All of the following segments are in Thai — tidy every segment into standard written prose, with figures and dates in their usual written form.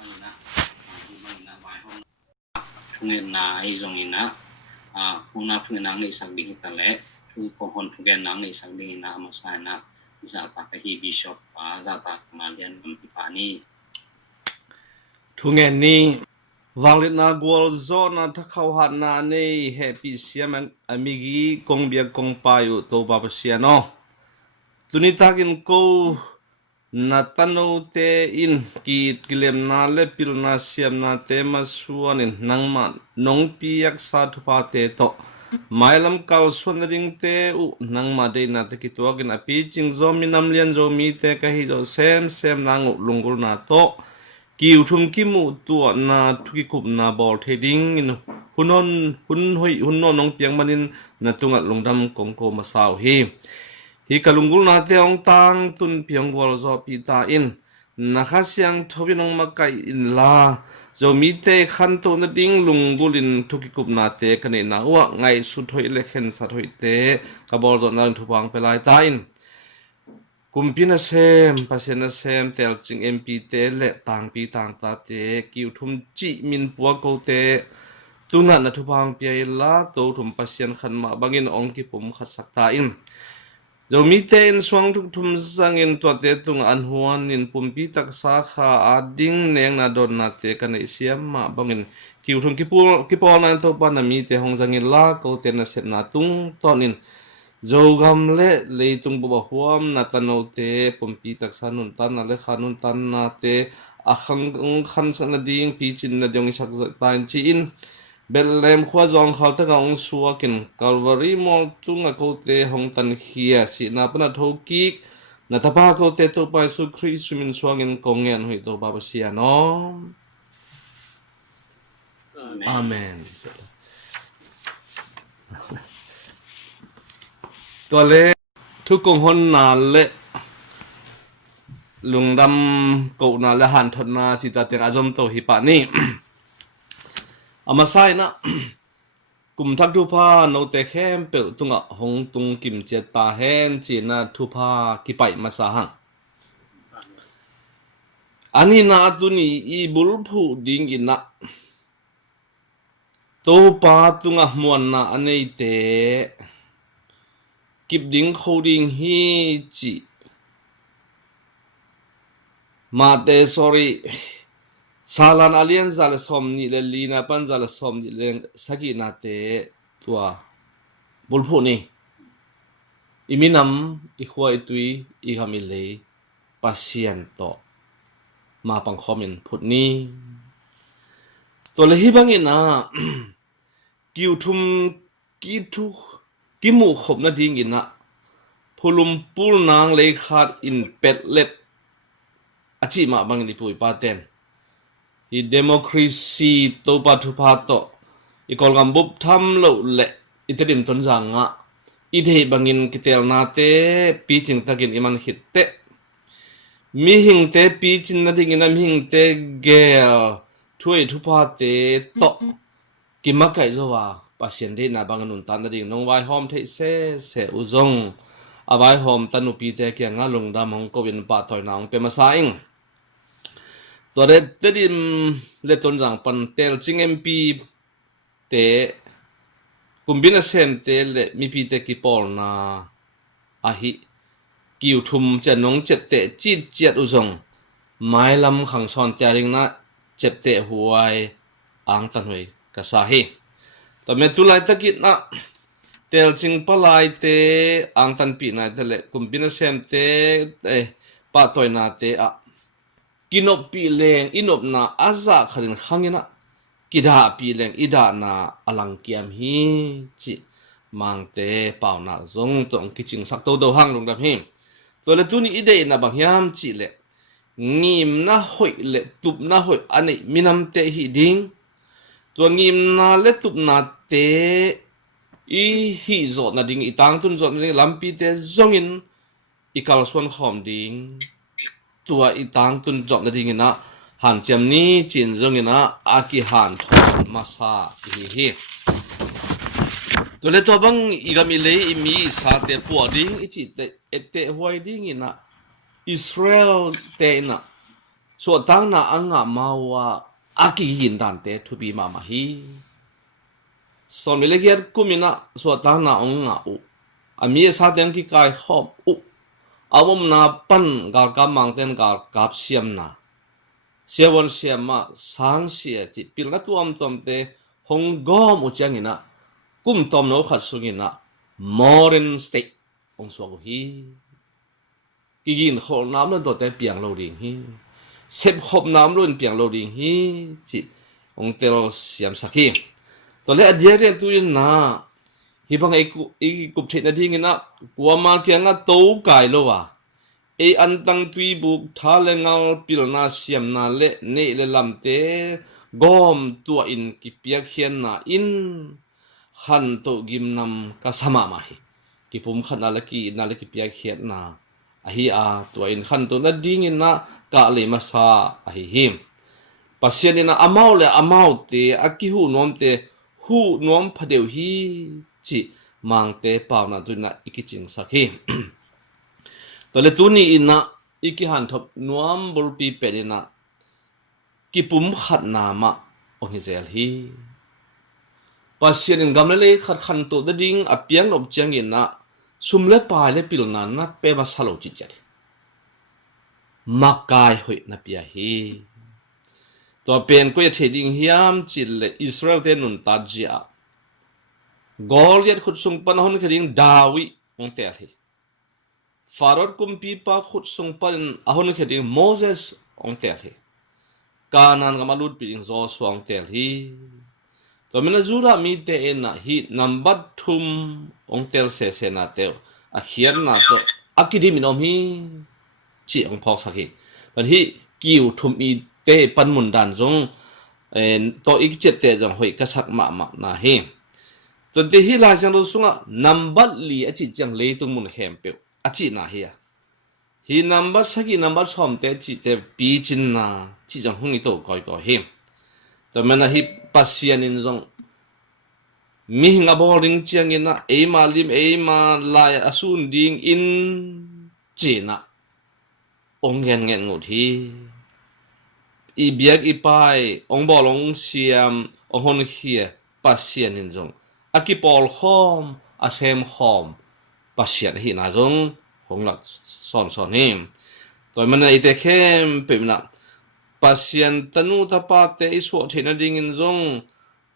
na ibang na mai hom phungen na ai zong ina puna phungen na ngai sang ding ta le thu ko hon phugen na ngai sang ding na ma sa na za ta ka hi bishop za ta malian pa ni thungen ni wanglit na gol zona tha khau hat na nei happy siam amigi kongbia kongpayu to baba siano tunitakin ko na tano te in ki kilem na le pil na siam na te masuanin nangma nong piyak sa thupa te to mailam kal suan ring te u nangma de na te kitwagin api ching zomi namlian zomi te ka hi zo sem nangu lungul na to ki uthum ki mu tu na thuki kup na bol theding in hun nong piang manin na tunga lungdam kongko masau hi hi kalunggul na te ong tang tun piang gol zo pita in nakhasyang thobinong makai in la zo mi te khan to na ding lunggulin thuki kup na te kane na wa ngai su thoi le khen sa thoi te ka bol zo na thupang pelai ta in kumpina sem pasena sem tel ching mp te le tang pi tang ta te ki uthum chi min puwa ko te tunga na thupang pi la to thum pasien khan ma bangin ong ki pum khat sakta in zomi te in swang thuk thum zangin to te tung an huan in pumpi tak sa kha ading neng na don na te kan siam ma bangin ki uthum ki pol na to pa na mi te hong zangin la ko te na set na tung tonin zogam le leitung buba huam na tano te pumpi tak sa nun tan na le khanun tan na te akhang khan sa na ding pi chin na jong sak tan chi in Bethlehem khwa zong khal ta ong suakin Calvary mol tunga ko te hong tan khia si na pana thoki na tapa ko te to pa su Christ min suangin kongen hoi to baba sia no amen to le thu kong hon na le lungdam ko na le han thot na chi ta te azom to hi pa ni amasai na kum thak thu pha no te khem pe tunga hong tung kim che ta hen chi na thu pha ki pai ma sa hang ani na tu ni I bul phu ding ina to pa tunga muan na anei te kip ding khoding hi chi ma te sorry salan alien zal som ni le lina pan zal som ni le sagi na te tua bulphu ni iminam I khwai tui I gamile pasien to ma pang khomin phut ni to le hi bangina kiu thum ki thu ki mu khop na ding ina phulum pul nang le khat in petlet achi ma bangni pui paten I democracy to pa thu pa to I kolgam bup tham lo le itedim ton zanga I de bangin kitel na te pi ching takin iman hit te mi hing te pi chin na ding ina mi hing te gel thui thu pa te to ki makai zo wa pasien de na banganun tan ding nong wai hom the se uzong awai hom tanu pi te kya nga lungda mong ko win pa thoi naung pe ma sa ing to de tedim le ton jang pan tel ching mp te kumbina sem te le mi pi te ki pol na a hi kiu thum chanong chet te chi chet uzong mai lam khang son tiaring na chet te huai ang tan hoi ka sa hi to me tu lai takit na tel ching palai te ang tan pi na te le kumbina sem te pa toy na te a kinop pi leng inop na aza khalin khangina kida pi leng ida na alang kiam hi chi mang te pau na zong tong kiching sak to do hang long dam hi to le tu ni ide na bang yam chi le ngim na hoi le tup na hoi ani minam te hi ding to ngim na le tup na te I hi zo na ding itang tun zo na lampi te zongin ikal suan khom ding tua itang tun jok na ding ina han chem ni chin jong ina aki han thon masa hi to le to bang igami le imi sa te po ding ichi te ete huai ding ina Israel te na so tang na anga mawa aki yin dan te thu bi ma ma hi son mi le giat kumina so tang na anga u ami sa teng ki kai khom u awom na pan gal ka mang ten gal kap siam na siawon siam ma sang sia chi pil na tuam tom te hong gom u chang ina kum tom no khat sungina morin state ong so hi ki gin khol nam lo do te piang lo ding hi sep khop nam lo piang lo ding hi chi ong tel siam sakhi to le adia re tu na hi bang ei kup the na ding ina kwa ma kya nga to kai lo wa e an tang tui buk tha le ngal pil na siam na le ne le lam te gom tua in ki piak hian na in khan to gim nam ka sama ma hi ki pum khan ala ki na le ki piak hian na a hi a tua in khan to na ding in na ka le ma sa a hi him pasien in amau le amau te aki hu nom te hu nom phadeu hi chi mang te paw na tu na ikiching sakhi tole tuni ina iki han thop nuam bul pi perina ki pum khat na ma ong zel hi pasien in gamle khat khan to da ding apiang op chang ina sumle pa le pil na na pe ma salo chi chari makai hoi na pia hi to pen ko ye theding hiam chil le Israel te nun ta jia Goliath khut sung pan hon khading Dawi ong te hi Farod kumpi pa khut sung pan ahon khading Moses ong te hi kanan ga malut piding zo suang tel hi to mena zura mi te na hi number thum ong tel se na te a khian na to akidi minom hi chi ong phok sakhi pan hi kiu thum i te pan mun dan jong to ik chet te jong hoi ka sak ma na hi to te hi la jang do sunga number li a chi jang le tung mun hem pe a chi na hi hi number sagi number som te chi te pi chin na chi jang hung i to koi ko hi to mena hi pasian in jong mi hinga boring chiang ina e ma lim e ma la asun ding in china ong ngen ngen ngut hi i biak i pai ong bolong siam ong hon khia pasian in jong akipol khom asem khom pasian hi na jong hong lak son him toy mana ite khem pemna pasian tanu ta pa te isu thina ding in jong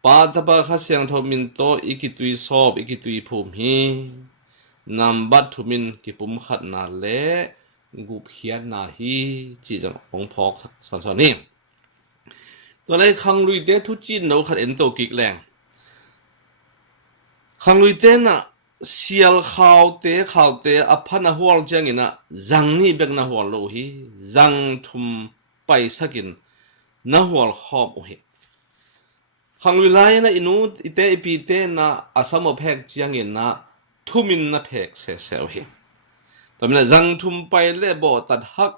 pa ta pa kha siang thomin to ikitui sop ikitui phum hi number thumin ki pum khat na le gup hian na hi chi jang ong phok son ni to le khang lui te thu chin no khat en to kik leng khang lui te na sial khaw te aphana hual chang ina zang ni bek na hual lo hi zang thum pai sakin na hual khop o hi khang lui lai na inu ite ipi te na asamo phek chiang ina thumin na phek se o hi tamna zang thum pai le bo tat hak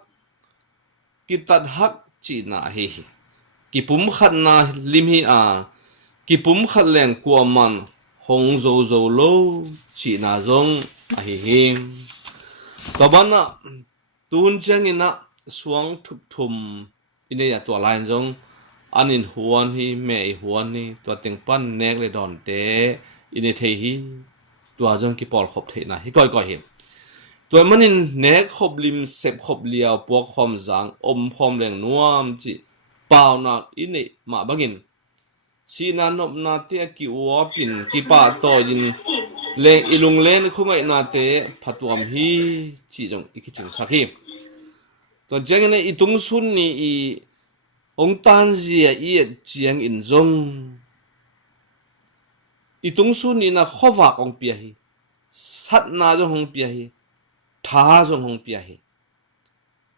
ki tat hak chi na hi ki pum khat na lim hi a ki pum khat leng kwa man hong zo lo chi na zong a hi him kabana tun chang ina suang thuk thum ine ya to lain zong anin huan hi me huan ni to teng pan nek le don te ine thei hi to jong ki pol khop thei na hi koi hiตัวมันนี่เนกขบลิมเสพขบเลียวปวกคอมจางอมคอมแรงนัวมจิเปล่านักอินี่มาบักินชีนานบนาเตะกิวปินกิปาต่อยินแรงอิลุงเล่นคุ้งไอนาเตะผัดวมฮีจีจงอีกจิงสักทีตัวเจ้าเนี่ยอีตุงซุนนี่อีองตันเจียอีเจียงอินจงอีตุงซุนนี่นะข้อฝากองเปียฮีสัตนาจงองเปียฮีท้าจงหงเปียเห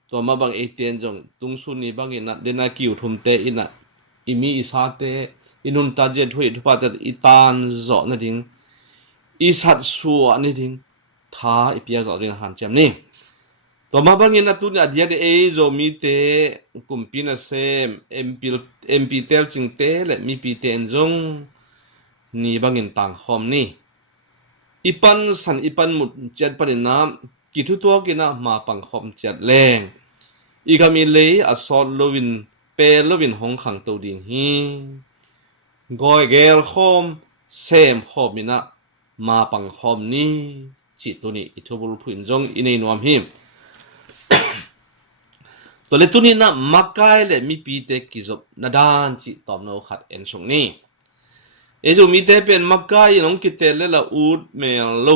ตัวมาบางเอเตียนจงตุงสุนีบางอินะเดนากิวทุมเตอินะอิมีอิสาเตอินุนตาเจทุยทุปาเตอิตานจอนะดิงอิสัตสัวนี่ดิงท้าอิปียจอดิงหันเจมนี่ตัวมาบางอินะตุนอดียเดเอโจมีเตกุมปีนะเซมเอ็มพีเตลจิงเตและมีปีเตนจงนี่บางอินต่างคอมนี่อีปันสันอีปันหมุดเจ็ดปันน้ำกิทุตัวกินะมาปังคอมเจ็ดแรง อีกามีเลยอสอดโลวินเปโลวินหงขังตัวดิ่งฮีกอยเกลคอมเซมคอมินะมาปังคอมนี้จิตตัวนี้อิทุบุลพุนจงอินนวมฮีตัวเลตุนี้นะมักไกเลมีปีเตกิจบนาดานจิตอมโนขัดเอ็นชงนี้จูมีเตเป็นมักไกน้องกิเตเลละอูดเมลโล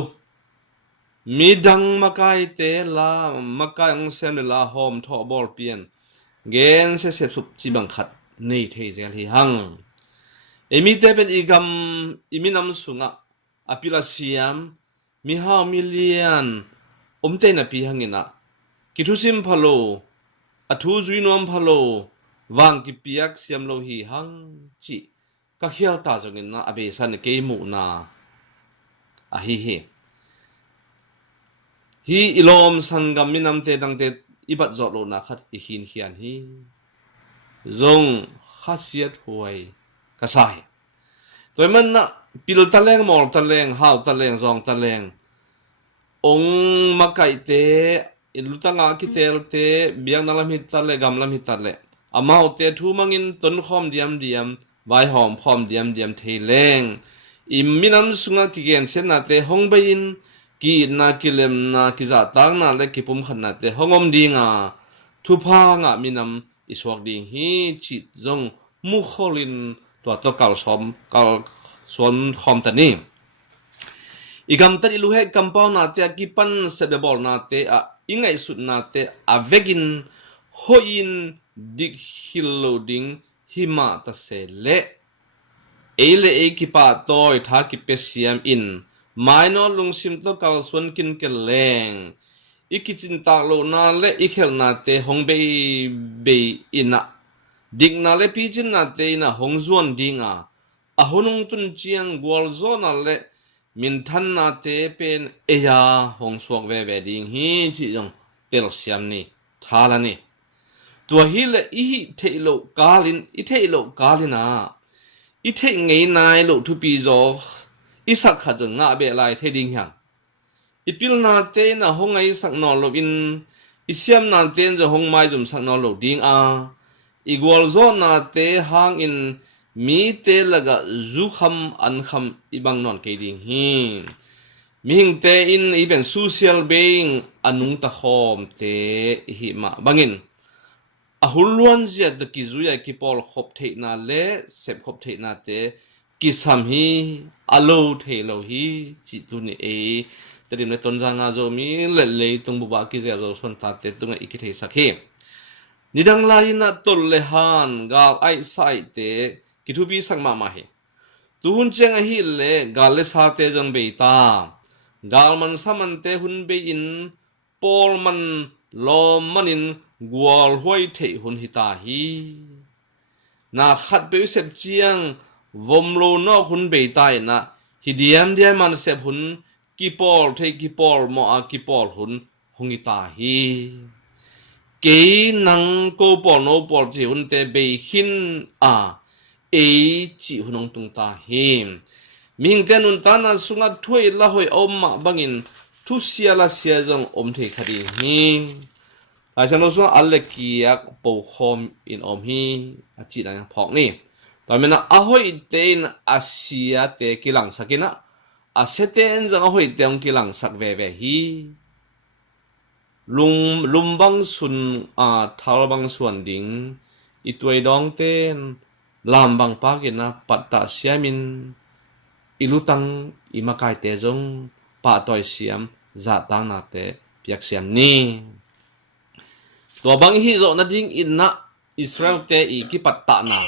มีดังมักไกเตลามักไกองเซมเลลาโฮมทอบอลเปียนเกนเสเสสุบจิบังขัดนี่เทเจลีหังมีเตเป็นอีกำอีมินำสุงะอภิลาเซียมมีฮาวมิเลียนเตนปีหังเนะกิทุสิมพะโลอทูจุยนอมพะโลวังกิปียกเสียมโลหีหังจิก็เขียวตาจงเงินนะอเบสันเกยมูนาฮิอิลอมสังกัมมินำเตดังเตอิบัดจอดโลนาขัดอิหินเฮียนฮีจงขัดเสียดหวยกษัยตัวมันนะปิลตะเลงมอลตะเลงฮาวตะเลงจองตะเลงองมาไกเตอิลุตังอาคิเตลเตเบียงนาลามิตะเลกำลามิตะเลอามาเตทูมังอินต้นคอมเดียมไว้หอมพอมเดียมเทเลงอิมมินำสุงากิเกนเซนาเตฮงเบยินกีนากิเลมนากิจาตังนาเลกิปุมขันนาเตฮงอมดีงาทุพางามินำอิสวกดิงฮีจิตจงมุขลินตัวกัลสอมกัลสวนคอมตันนี่อีกำตัดอิลูเฮกัมปาวนาเตกิปันเซเบบอลนาเตอะอิงไงสุดนาเตอะเวกินโฮอินดิกฮิลโลดิงหิมาตะเซเลเลกิปาโตยทากิเปเซียมอินไม่นอลุงซิมโตกัลสวนกินเกลเลงอีกิจินตาโลนาเลอีเคลนาเตฮงเบอินะดิกนาเลปีจินนาเตนะฮงจวนดิงาอะฮุนุงตุนเจียงกวลโซนาเลมินทันนาเตเป็นเอยาฮงสวกเวดิงฮีจิจงเตลเซียมนี่ทาลานี่ตัวฮิเลอีเทโลกาลินอีเทโลกาลินาอีเทงไงนายโลทุปีโจอีสักขัดงะเบลายเทดิงหังอีพิลนาเตนะฮงไงสักนอโลอินอีเซียมนาเตนจะฮงไม้จุมสักนอโลดิงอีกวลโซนาเตหางอินมีเตลกะจูคำอันคำอีบังนอนเกดิงฮีมีหิงเตอินอีเป็นโซเชียลเบงอันุงตะคอมเตหิมาบังอินอาหุลวนเจียดกิจุยากิปอลขบเทนาเลเสพขบเทนาเตกิสัมฮีอโลเทโลฮีจิตุนีแต่ดิมในต้นจางอาโจมีเล่เลยตรงบุบากิเจอาโจส่วนตาเตตรงอีกิเทสักเฮนิดังลายนัดตุลเลฮันกาลไอไซเตกิทุบีสังมาเฮตุนเจงฮิเลกาลเลสาเตจงเบตากาลมันสมันเตหุนเบอินปอลมันลอมมันินกวลห้วยเทหุนฮิตาฮีนาขัดเปอุเสบเจียงวมโลนอกหุนเบตายนะฮิเดียมมันเสบหุนกิปอลเทกิปอลมออากิปอลหุนหงฮิตาฮีเกนังโกปอลโนปอลจิหุนเตเบหินจิหุนงตุงตาฮีมิงเตนุนตานาสุงัดถ้วยละหอยอมมาบังอินทุเสียละเสียจงอมเทคดีฮีอาจารย์รู้ว่าอัลเลกียกปูคอมอินอมฮีอาจิตนะพอกนี่ตอนนั้นอาหอยเตนอาเซียเตกิลังสักินะอาเซเตนจังอาหอยเตงกิลังสักเวฮีลุมบังสุนทาลบังส่วนดิ่งอีตัวดองเต้นลามบังปากินะปัตตาเสียมินอิลุตังอิมาไกเตจงปาตอยเสียมจัดตังนาเตเปียกเสียมนี่ตัวบังฮิโซนัดดิ่งอินนะอิสราเอลเตอีกิปัตตานา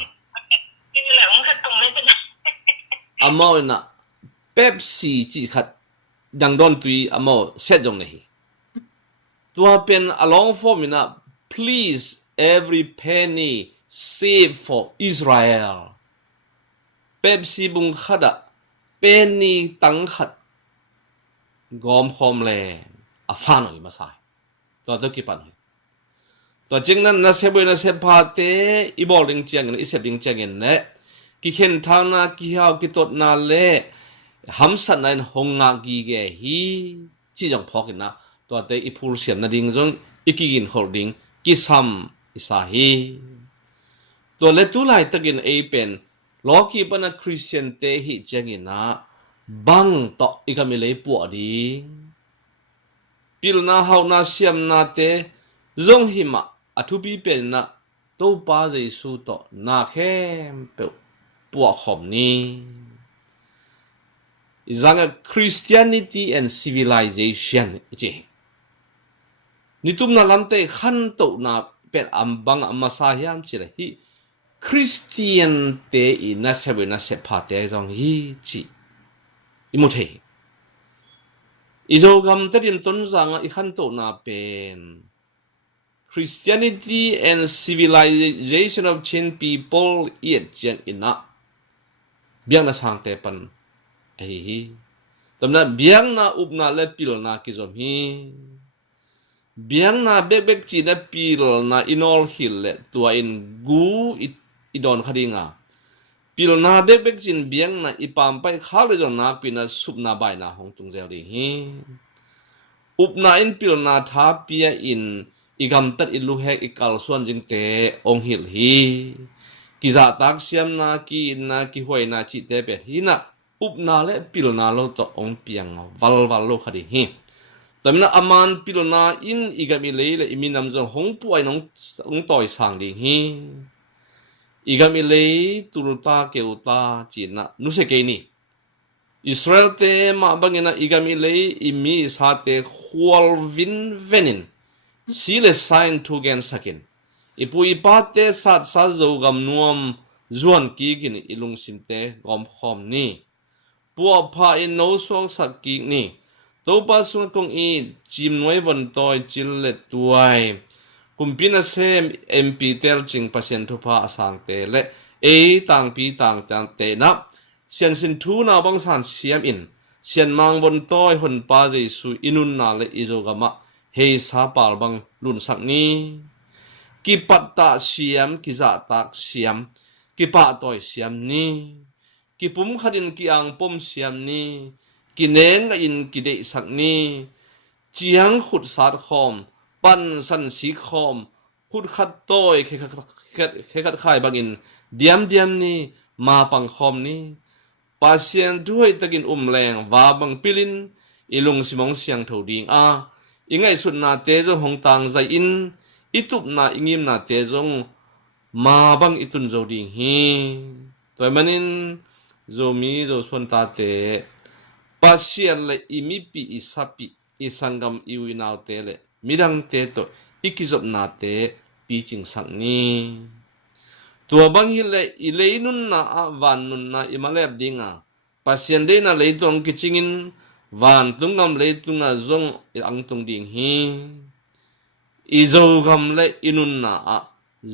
อามอนะเป๊ปซี่จีขัดดังดอนตุยอามอเซจงเลยตัวเป็น along for มินะ please every penny save for Israel เป๊ปซี่บุงขัดpenny ตังขัดกอมคอมเลยฟานอยมาใส่ตัวตะกี้ปันตัวจริงนั้นนะเซบวยนะเซพาเตอีบอลลิงเจียงนะอีเซบิงเจียงเนี่ยกิเข็นทางนากิฮาวกิตดนาเล่หัมสันนันหงงากีเกฮีจีจงพอกินนะตัวเตอีพูลเสียมนาดิงจงอีกิกินโฮลดิง กิซัมอิสาฮีตัวเลตุไลตะกินเอเป็นลอกีปันคริสเตียนเตหิเจงินะบังต่ออีกมิเลยปวดดีปิลนาเฮานาเซียมนาเตจงหิมะอทุบีเป็นนะตัวป้าเจสุต่อนาเข้มเปปวดขมนี้จัง Christianity and civilization เจนิตุมนาลัมเตขันโตนาเป็นอัมบังอัมมาสาฮิมจิเลยฮีคริสเตียนเตอินาเซเวนาเซพาเตจงฮีจิอิมุเทอิโจกัมเตดินต้นจังอีขันโตนาเป็น Christianity and civilization of Chin people เอียดเจนอินะเบียงนาสังเตปันไอ้ฮีตำนั้นเบียงนาอุบนาเลปิลนากิจอมฮีเบียงนาเบกจีนปิลนาอินอลฮิลเลตัวอินกูอิดอนคดีงาปิลนาเบกจีนเบียงนาอิปามไปข้าเลยจนนาปินาสุบนาใบนาของตุงเจริฮีอุบนาอินปิลนาท้าเปียอินอีกำตัดอิลูเฮกอีกัลส่วนจึงเตองฮิลฮีกิจาตักเสียมนากีนากิหวยนาจิเตเปฮีนาอุบนาเลปิลนาโลตองเปียงวัลโลคดีฮีแต่เมื่ออามันปิลนาอินอีกามิเลยเลยมีนำจงหงป่วยน้องต่อยสังดีฮีอีกามิเลยตุลตาเกวตาจีน่ะนุสเกนีอิสราเอลเตมาบังเงินอีกามิเลยอิมีสาเตขวลวินเวนินสีเลสไซน์ทุกเกนสักินอีปุยปาเตสัตซาโจกำนวมจวนกีกินอิลุงสิมเตกอมขอมนี่ปัวพาอินโนสวงสักกีนี่ตัวปัสสุนคงอีจิมนวยวันตอยจิลเลตัวกุมพินาเซมเอ็มพีเตลจิงพัศยันทุพาสังเตเลต่างปีต่างเตนับเสียนสินทูนาบังสันเสียมอินเสียนมังวันตอยหนปาเจสุอินุนนาเลอิโจกามะเฮสาปาลบังลุนสักนี้กิปัตตาเสียมกิจัตตักเสียมกิปะตอยเสียมนี้กิปุ่มขัดินกิอังปมเสียมนี้กิเนงอินกิเดสักนี้เจียงขุดสาดคอมปันสันสีคอมขุดขัดต้อยเคขัดขายบางอินเดียมนี้มาปังคอมนี้ปาเซียนด้วยตะกินแรงวาบังปิลินอีลุงสิมองเสียงเท่าดิงอีไงสุดนาเตจงหงตางใจอินอิตุบนาอิงิมนาเตจงมาบังอิตุนโจดิงฮีตัวมันอินโจมีโจส่วนตาเตปาเซียนเลยอิมิปีอิสัปีอิสังกัมอิวินาวเตเลมิดังเตโตอิกิจบนาเตปีจิงสังนี้ตัวบางฮิเลอิเลนุนนาวันนุนนาอิมาเลบดิงปาเซียนเดน่าเลยตรงกิจิงินวันตุงกำเลยตุงจงอังตุงดิงฮีอิโจกำเลยอินุนนา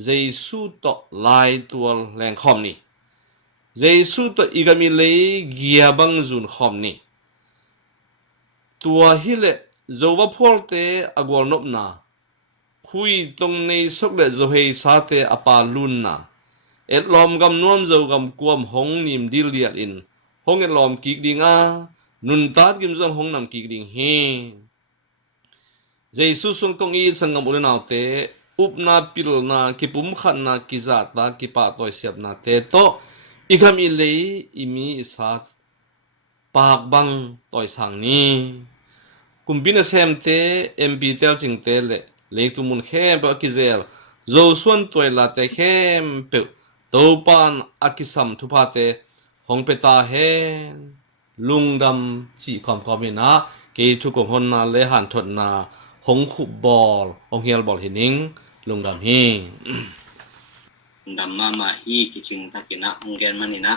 เจสุโตไลตัวแรงคอมนี่เจสุโตอีกามิเลยเกียบังจุนคอมนี่ตัวฮิเลโจวาพอลเตอากวลนบนาคุยตรงในสุกเลโจเฮสาเตอปาลุนนาเอ็ดลอมกำนวมโจกำกวมหงนิมดิลเลียอินหงเอ็ดลอมกิกดิงนุนตัดกิมจงหงนำกิกดิงเฮเจสุสงกงอีสังกมุลนาเตอุปนาปิลนากิปุมขันนากิจาตากิปาตอยเสียบนาเตโตอีกามิเลยอิมีอิสาปากบังต่อยสังนี้กุมบินเซมเตเอ็มบีเตลจิงเตเลเล็กตุมุนเข้มเปกิเซลโจส่วนตัวละเตเข้มเปตัวปานอากิสัมทุพาเตหงเปตาเฮนลุงดำจีคอมมินะเกยทุกคนนาเลหันทดนาหงขุบบอลหงเฮียลบอลเฮนิงลุงดำฮีดำมาฮีกิจิงตะกินะหงแกนมันนี่นะ